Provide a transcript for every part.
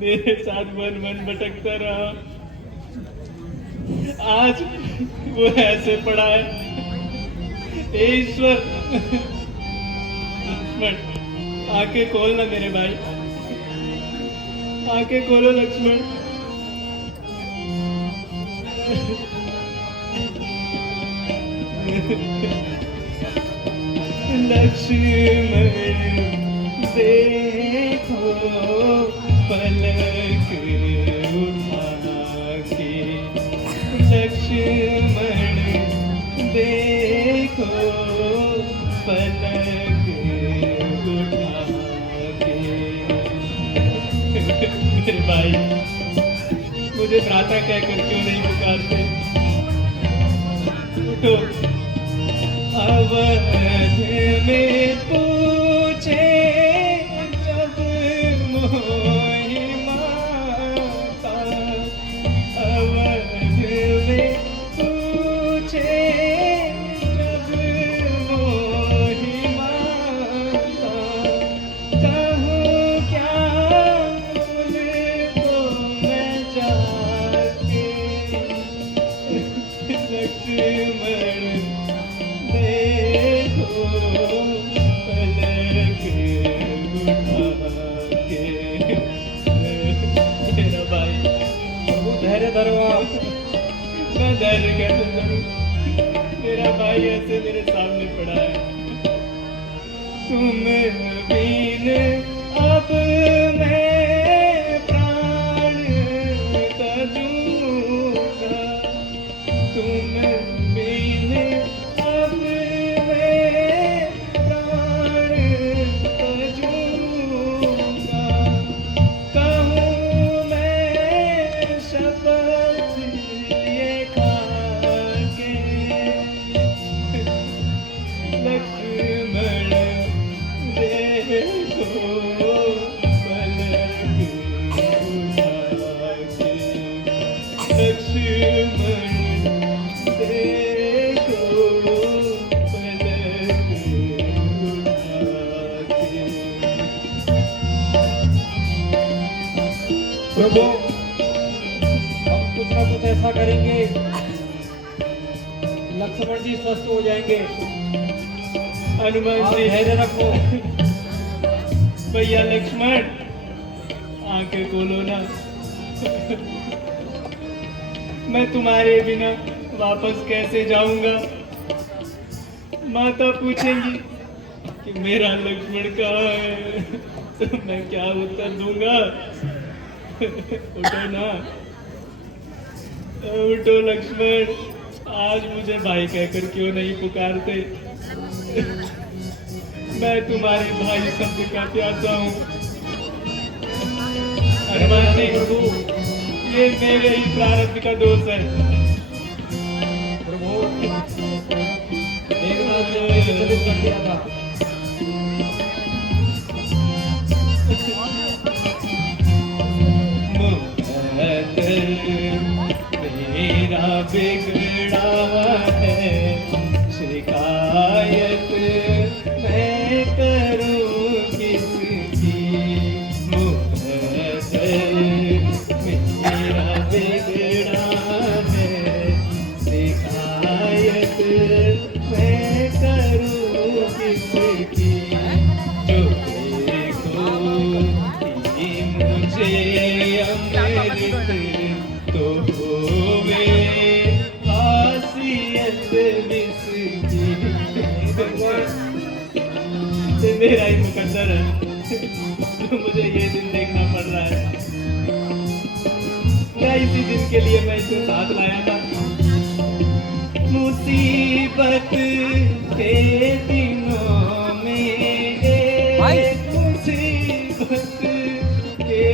मेरे साथ one one भटकता रहा। आज वो ऐसे पड़ा है। हे ईश्वर, लक्ष्मण आंखें खोलना मेरे भाई, आंखें खोलो लक्ष्मण। लक्ष्मण देखो पलक उठा के, लक्ष्मण देखो पलक उठा के। मेरे भाई, मुझे भ्राता कहकर क्यों नहीं पुकारते? उठो। अवध में पूछे जब मोहि माता, अवध में पूछे जब मोहि माता, कहूँ क्या उनको मैं जाके। लक्ष्मण देखो पलक उठा के। मेरा भाई, धैर्य धरो आप। मैं धैर्य कैसे धरूं? मेरा भाई ऐसे मेरे सामने पड़ा है। तुम बिन अब मैं प्राण तजूंगा, तुम बिन अब मैं प्राण तजूंगा। कहूँ मैं शपथ ये खाके, लक्ष्मण देखो पलक उठा के, लक्ष्मण देखो पलक उठा के। प्रभु, हम कुछ ना कुछ ऐसा करेंगे, लक्ष्मण जी स्वस्थ हो जाएंगे। हनुमान आप जी, धैर्य रखो। भैया लक्ष्मण आंखें खोलो ना। मैं तुम्हारे बिना वापस कैसे जाऊंगा? माता पूछेंगी कि मेरा लक्ष्मण कहाँ है, तो मैं क्या उत्तर दूंगा? उठो ना, उठो लक्ष्मण। आज मुझे भाई कहकर क्यों नहीं पुकारते? मैं तुम्हारे भाई शब्द का प्यासा हूँ। हनुमान जी, ये मेरे ही प्रारब्ध का दोष है। प्रभु, मेघनाथ ने मुझे विचलित कर दिया था। मेरा बिगड़ा है शिकायत मैं करूं किसकी? मेरा बिगड़ा है शिकायत मैं करूं किसकी? जो देखो कि मुझे अमृत तो होवे खासियत विसकी। ये मेरा ही मुकद्दर है जो मुझे ये दिन देखना पड़ रहा है। क्या इसी दिन के लिए मैं इसे साथ लाया था? मुसीबत के दिनों में एक मुसीबत के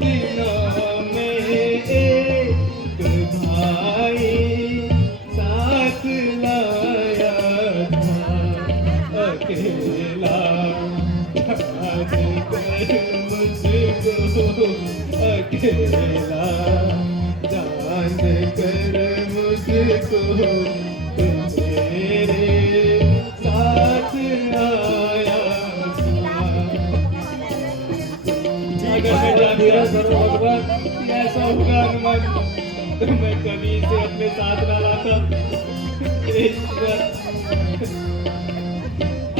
दिनों में एक भाई साथ लाया था। अकेला जान कर मुझको, अकेला जान कर मुझको तेरे साथ आया था। अगर मैं धीरज धरो भगवान। ऐसा होगा हनुमान तो मैं कभी इसे अपने साथ ना लाता। हे ईश्वर,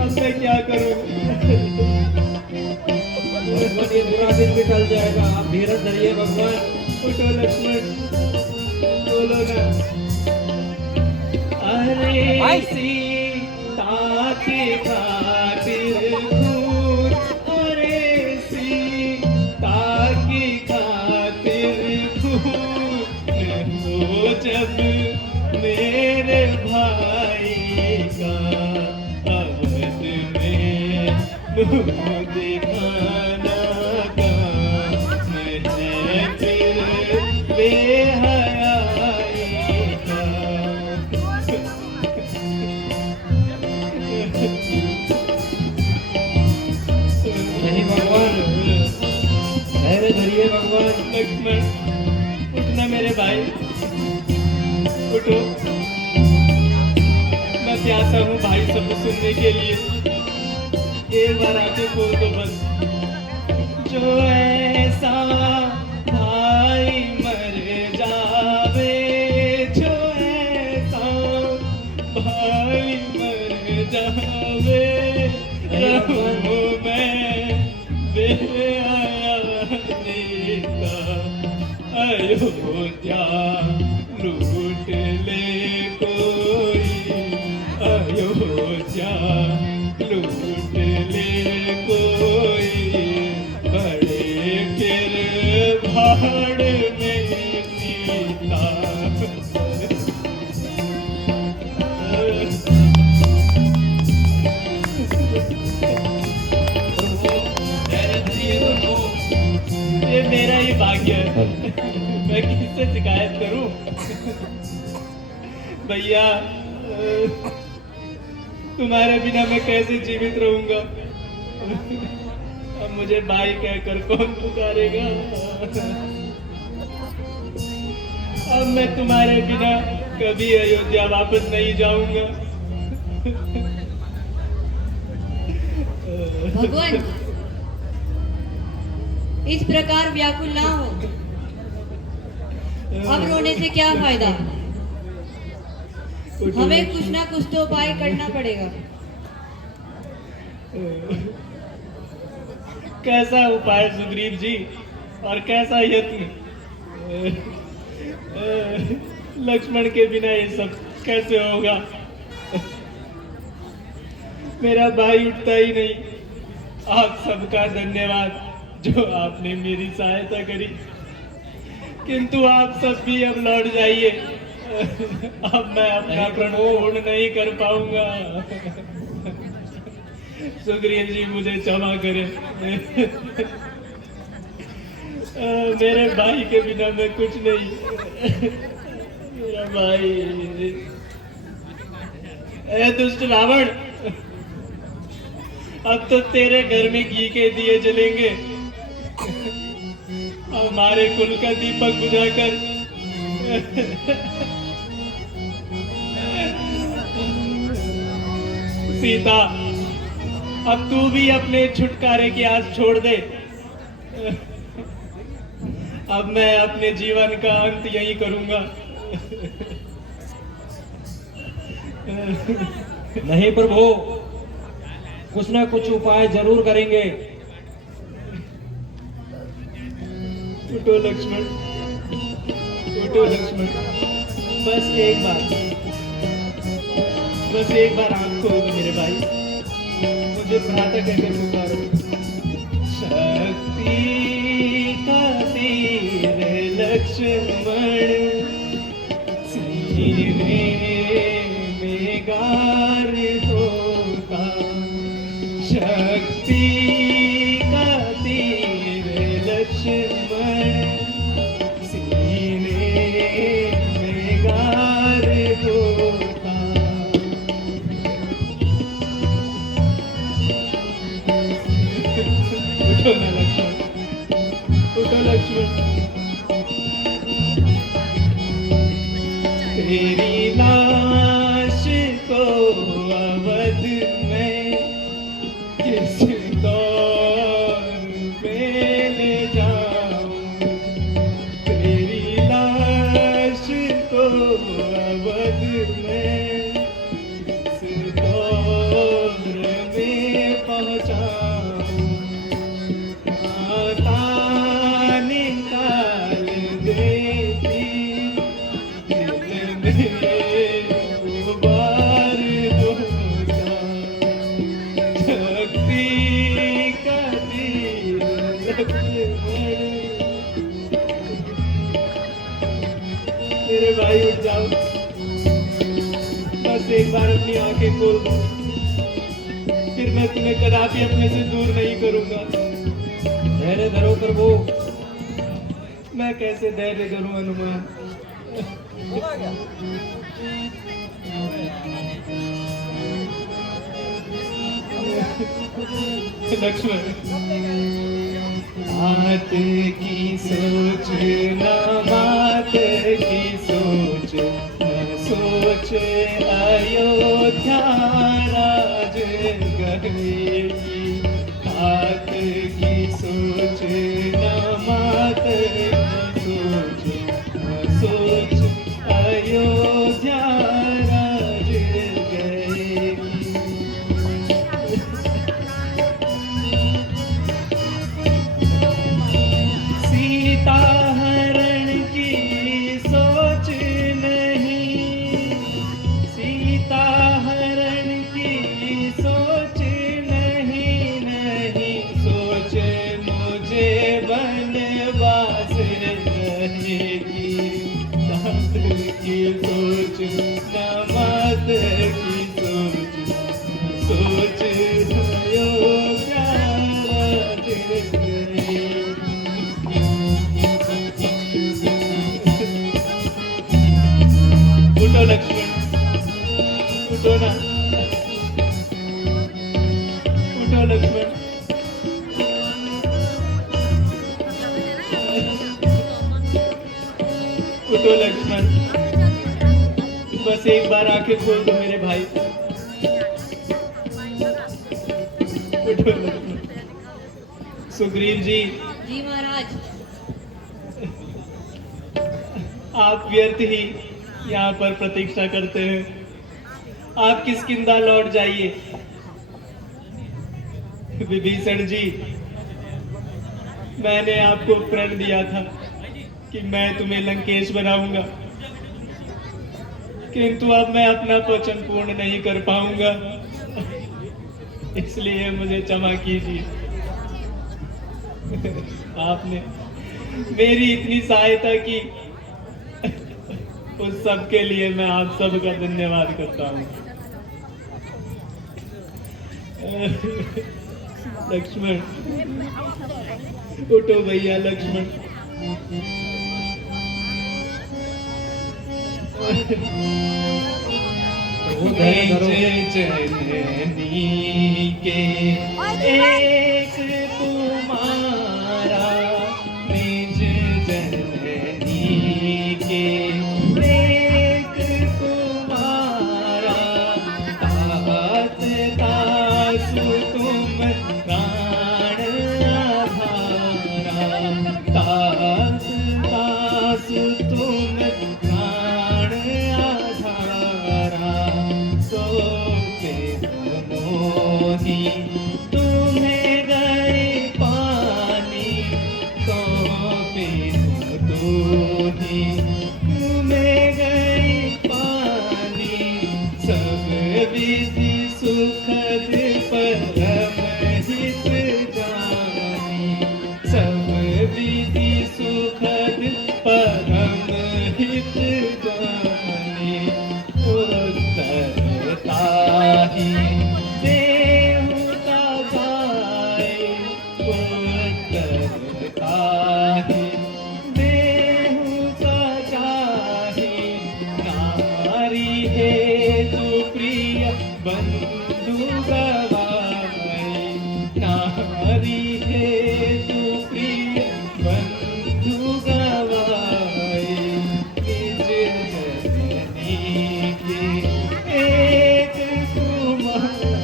अब मैं क्या करूं? भगवान ये बुरा दिन भी टल जाएगा, आप धीरज धरिए भगवान। उठो लक्ष्मण, बोलो ना। अरे सीता के खातिर खून, अरे सीता की खातिर खून हो जब मेरे भाई का अवध में मुँह दिखाना काम है फिर बेहयाई का। नहीं भगवान, धैर्य धरिए भगवान। लक्ष्मण, उठना मेरे भाई, उठो। मैं प्यासा हूँ भाई शब्द सुनने के लिए। एक बार आके खोल दो बस। जो ऐसा भाई मर जावे, जो ऐसा भाई मर जावे, रहूं मैं बेहया का। अयोध्या लूट ले कोई, अयोध्या लूट ले कोई, बड़े किर भाड़ में सीता। ये मेरा ही भाग्य है, मैं किससे शिकायत करूं? भैया, तुम्हारे बिना मैं कैसे जीवित रहूंगा? अब मुझे भाई कहकर कौन पुकारेगा? अब मैं तुम्हारे बिना कभी अयोध्या वापस नहीं जाऊंगा। भगवान, इस प्रकार व्याकुल ना हो। अब रोने से क्या फायदा? हमें कुछ ना कुछ तो उपाय करना पड़ेगा। कैसा उपाय सुग्रीव जी, और कैसा यत्न? लक्ष्मण के बिना ये सब कैसे होगा? मेरा भाई उठता ही नहीं। आप सबका धन्यवाद जो आपने मेरी सहायता करी, किंतु आप सब भी अब लौट जाइए। अब मैं अपना प्रण पूर्ण नहीं कर पाऊंगा। सुग्रीव जी मुझे क्षमा करें। मेरे भाई के बिना मैं कुछ नहीं। मेरा भाई। ए दुष्ट रावण, अब तो तेरे घर में घी के दिए जलेंगे। हमारे कुल का दीपक बुझाकर सीता, अब तू भी अपने छुटकारे की आस छोड़ दे। अब मैं अपने जीवन का अंत यही करूंगा। नहीं प्रभु, कुछ ना कुछ उपाय जरूर करेंगे। उठो लक्ष्मण, उठो लक्ष्मण, बस एक बार, बस एक बार आंख खोलो मेरे भाई, मुझे भ्राता कहकर पुकारो। शक्ति का तीर लक्ष्मण सीने में गार होता। शक्ति का तीर लक्ष्मण सीने में गार होता। उठो ना लक्ष्मण, उठो लक्ष्मण। तेरी लाश को अवध में किस दौर पे ले जाऊं? मेरे भाई उठ जाओ, बस एक बार अपनी आंखें खोल दो, फिर मैं तुम्हें कदापि अपने से दूर नहीं करूंगा। धैर्य धरो प्रभु। मैं कैसे धैर्य करूं हनुमान? लक्ष्मण, मात की सोच न मात की सोच न सोच अयोध्या राज गए की। मात की सोच न मात की सोच न सोच अयोध्या राज गए की। सीता हरण की सोच नहीं, सीता हरण की सोच नहीं, नहीं सोच मुझे बनवास रहेगी। दास की सोच न मात की सोच, सोच अयोध्या राज गए। उठो लक्ष्मण, उठो ना, उठो लक्ष्मण। उठो लक्ष्मण, बस एक बार आंखें खोल दो मेरे भाई। उठो लक्ष्मण। सुग्रीव जी, जी महाराज। आप व्यर्थ ही यहाँ पर प्रतीक्षा करते हैं। आप किष्किंधा लौट जाइए। विभीषण जी, मैंने आपको प्रण दिया था कि मैं तुम्हें लंकेश बनाऊंगा, किंतु अब मैं अपना वचन पूर्ण नहीं कर पाऊंगा, इसलिए मुझे क्षमा कीजिए। आपने मेरी इतनी सहायता की, उस सब के लिए मैं आप सबका धन्यवाद करता हूँ। लक्ष्मण, उठो भैया लक्ष्मण। प्रभु धैर्य धरो। जननी के एक तुम्हारा, निज जननी के एक तुम्हारा। तात तासु तुम प्राण आधारा, तात तासु तुम प्राण आधारा। सोते मोही तुम्हें गए पानी, सौंपे तो ही तुम्हें गए पानी। सब विधि सुखद परम हित जानी, सब विधि सुखद परम हित जानी। उत्तरताहि देहुता जाए, उत्तरताहि देहुता जाए। नारी हेतु प्रिय बंधु गवाए, नारी हेतु प्रिय बंधु गवाए। निज जननी के एक तुम्हारा।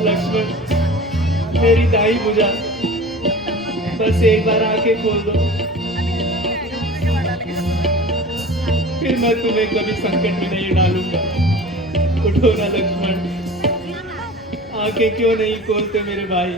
लक्ष्मण, मेरी दाई बुझा, बस एक बार आंखें खोल दो, फिर मैं तुम्हें कभी संकट में नहीं डालूंगा। उठो ना लक्ष्मण, आंखें क्यों नहीं खोलते मेरे भाई?